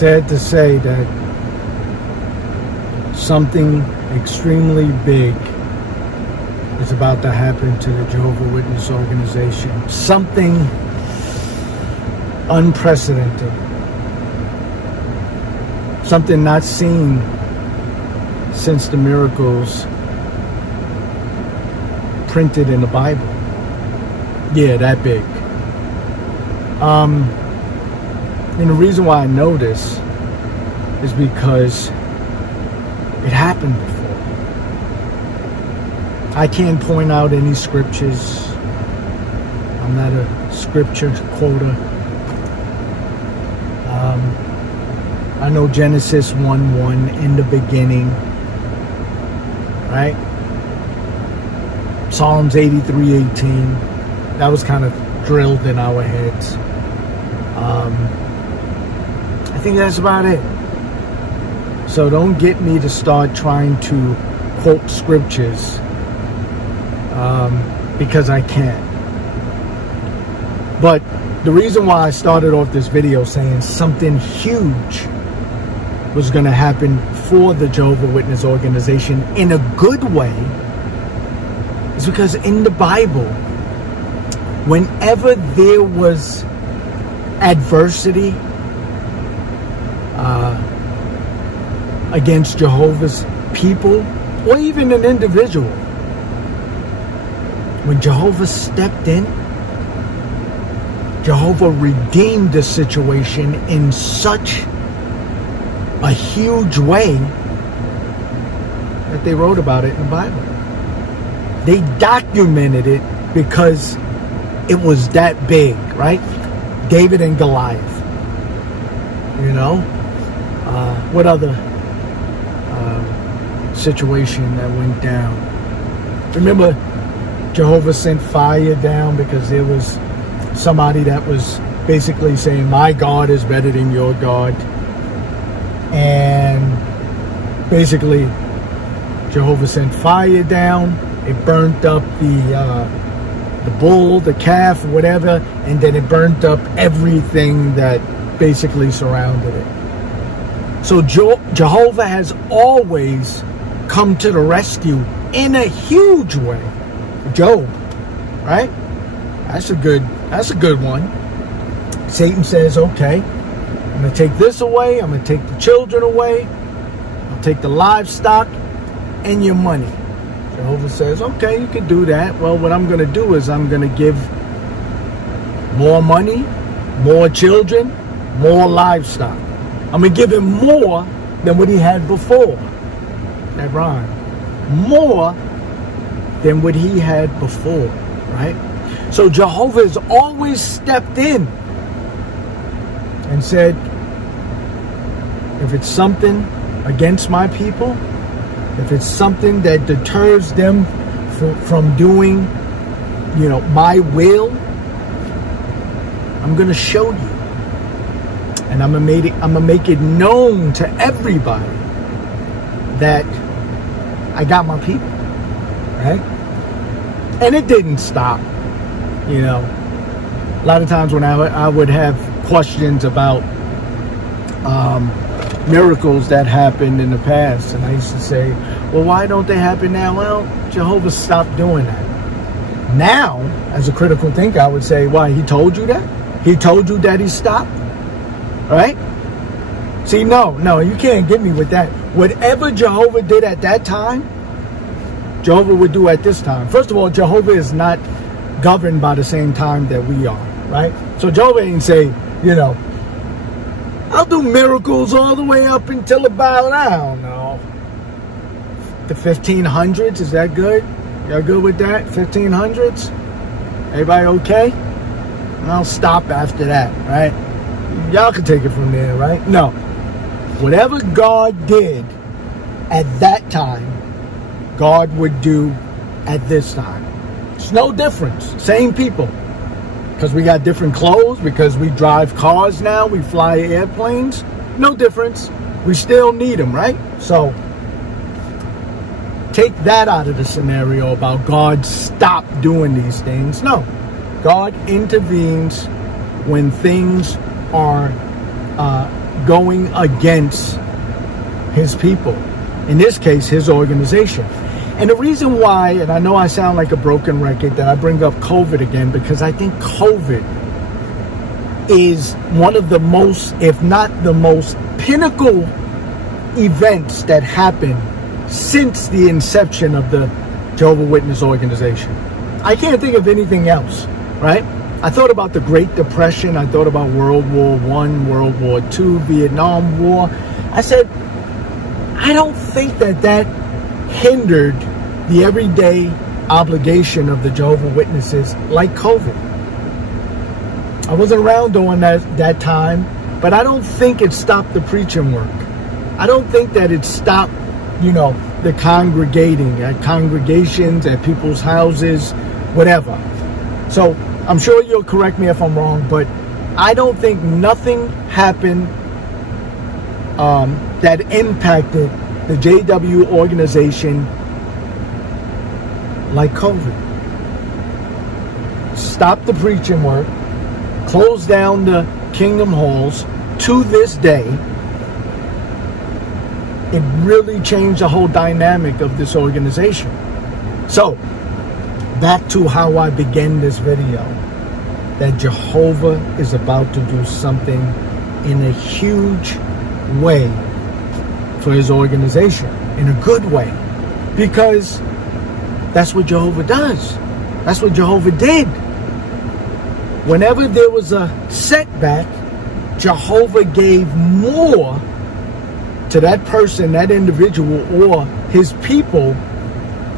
sad to say that something extremely big is about to happen to the Jehovah Witness organization. Something unprecedented. Something not seen since the miracles printed in the Bible. Yeah, that big. And the reason why I know this is because it happened before. I can't point out any scriptures. I'm not a scripture quoter. I know Genesis 1:1, in the beginning, right? Psalms 83:18. That was kind of drilled in our heads. I think that's about it. So don't get me to start trying to quote scriptures because I can't. But the reason why I started off this video saying something huge was going to happen for the Jehovah Witness organization in a good way is because in the Bible, whenever there was adversity against Jehovah's people, or even an individual, when Jehovah stepped in, Jehovah redeemed the situation in such a huge way that they wrote about it in the Bible. They documented it because it was that big, right? David and Goliath. You know? What other situation that went down? Remember, Jehovah sent fire down because there was somebody that was basically saying, my God is better than your God. And basically, Jehovah sent fire down. It burnt up the bull, the calf, whatever, and then it burnt up everything that basically surrounded it. So Jehovah has always come to the rescue in a huge way. Job, right? That's a good one. Satan says, okay, I'm going to take this away. I'm going to take the children away. I'll take the livestock and your money. Jehovah says, okay, you can do that. Well, what I'm going to do is I'm going to give more money, more children, more livestock. I'm going to give him more than what he had before. That rhyme. More than what he had before, right? So Jehovah has always stepped in and said, if it's something against my people, if it's something that deters them from doing, you know, my will, I'm going to show you. And I'm going to make it known to everybody that I got my people, right? And it didn't stop, you know. A lot of times when I would have questions about miracles that happened in the past, and I used to say, well, why don't they happen now? Well, Jehovah stopped doing that. Now, as a critical thinker, I would say, why? He told you that? He told you that he stopped? Right? See, no, you can't get me with that. Whatever Jehovah did at that time, Jehovah would do at this time. First of all, Jehovah is not governed by the same time that we are, right? So Jehovah ain't say, you know, I'll do miracles all the way up until about, I don't know, the 1500s. Is that good? Y'all good with that? 1500s? Everybody okay? I'll stop after that, right? Y'all can take it from there, right? No. Whatever God did at that time, God would do at this time. It's no difference. Same people. Because we got different clothes, because we drive cars now, we fly airplanes. No difference. We still need them, right? So, take that out of the scenario about God stopped doing these things. No. God intervenes when things are going against his people, in this case, his organization. And the reason why, and I know I sound like a broken record, that I bring up COVID again, because I think COVID is one of the most, if not the most, pinnacle events that happened since the inception of the Jehovah's Witness organization. I can't think of anything else, right? I thought about the Great Depression. I thought about World War I, World War II, Vietnam War. I said, I don't think that hindered the everyday obligation of the Jehovah's Witnesses like COVID. I wasn't around during that time, but I don't think it stopped the preaching work. I don't think that it stopped, you know, the congregating at congregations, at people's houses, whatever. So I'm sure you'll correct me if I'm wrong, but I don't think nothing happened that impacted the JW organization like COVID. Stop the preaching work, close down the Kingdom Halls. To this day, it really changed the whole dynamic of this organization. So, back to how I began this video, that Jehovah is about to do something in a huge way for his organization, in a good way, because that's what Jehovah does. That's what Jehovah did. Whenever there was a setback, Jehovah gave more to that person, that individual, or his people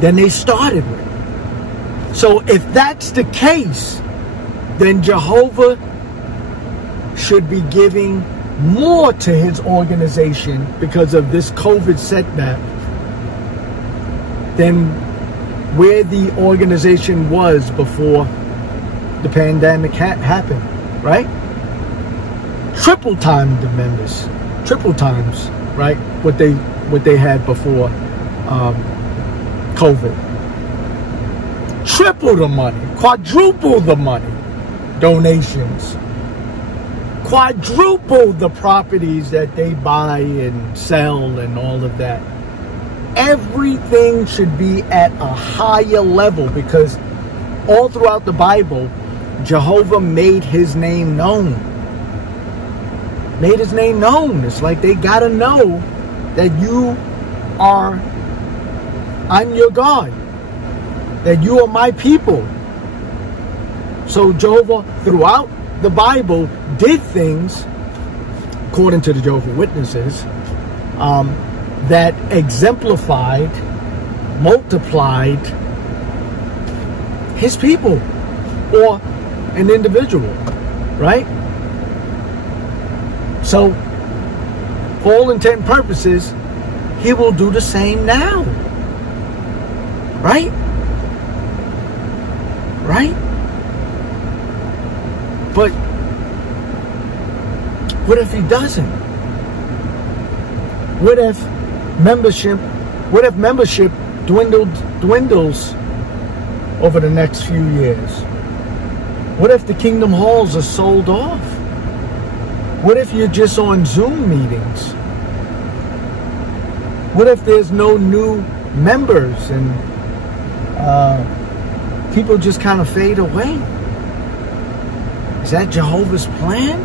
than they started with. So if that's the case, then Jehovah should be giving more to his organization because of this COVID setback than where the organization was before the pandemic happened, right? Triple time the members, triple times, right? What they had before COVID. Triple the money, quadruple the money, donations, quadruple the properties that they buy and sell and all of that. Everything should be at a higher level, because all throughout the Bible, Jehovah made his name known. Made his name known. It's like they gotta know that I'm your God, that you are my people. So Jehovah, throughout the Bible, did things, according to the Jehovah's Witnesses, that exemplified, multiplied his people or an individual, right? So, for all intent and purposes, he will do the same now, right? Right? But what if he doesn't? What if membership dwindles over the next few years? What if the Kingdom Halls are sold off? What if you're just on Zoom meetings? What if there's no new members and people just kind of fade away? Is that Jehovah's plan?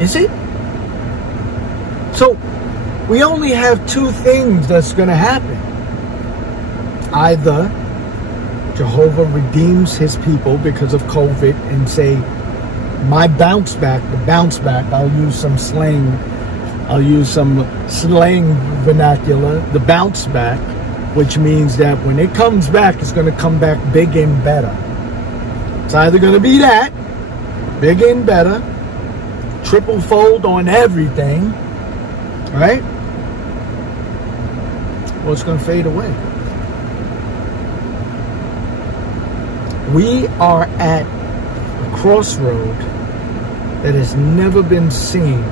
Is it? So, we only have two things that's going to happen. Either Jehovah redeems his people because of COVID and say, my bounce back, the bounce back, I'll use some slang vernacular, the bounce back, which means that when it comes back, it's going to come back big and better. It's either going to be that, big and better, triple fold on everything, right? Or it's going to fade away. We are at a crossroad that has never been seen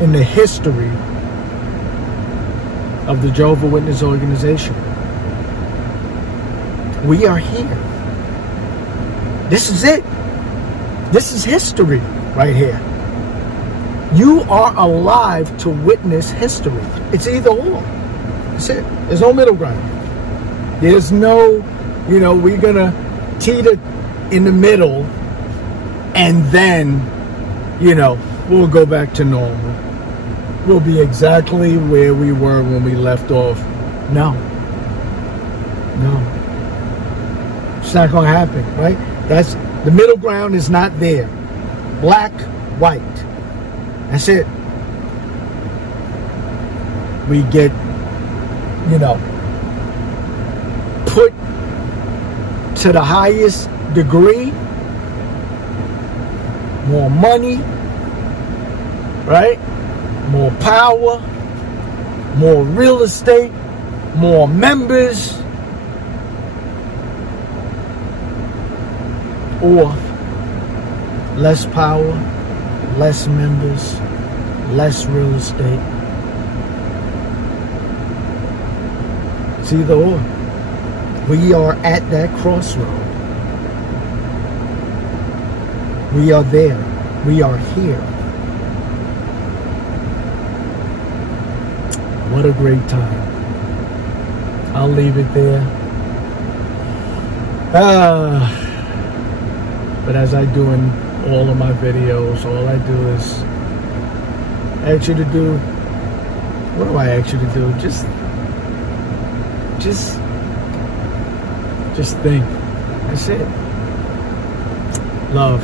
in the history of the Jehovah's Witness organization. We are here. This is it. This is history right here. You are alive to witness history. It's either or. That's it. There's no middle ground. There's no, we're going to teeter in the middle and then, we'll go back to normal. We'll be exactly where we were when we left off. No. It's not going to happen, right? The middle ground is not there. Black, white. That's it. We get, put to the highest degree. More money, right? More power, more real estate, more members, or less power, less members, less real estate. It's either or. We are at that crossroad. We are there. We are here. What a great time. I'll leave it there. But as I do in all of my videos, all I do is ask you to do, what do I ask you to do? Just think. That's it. Love.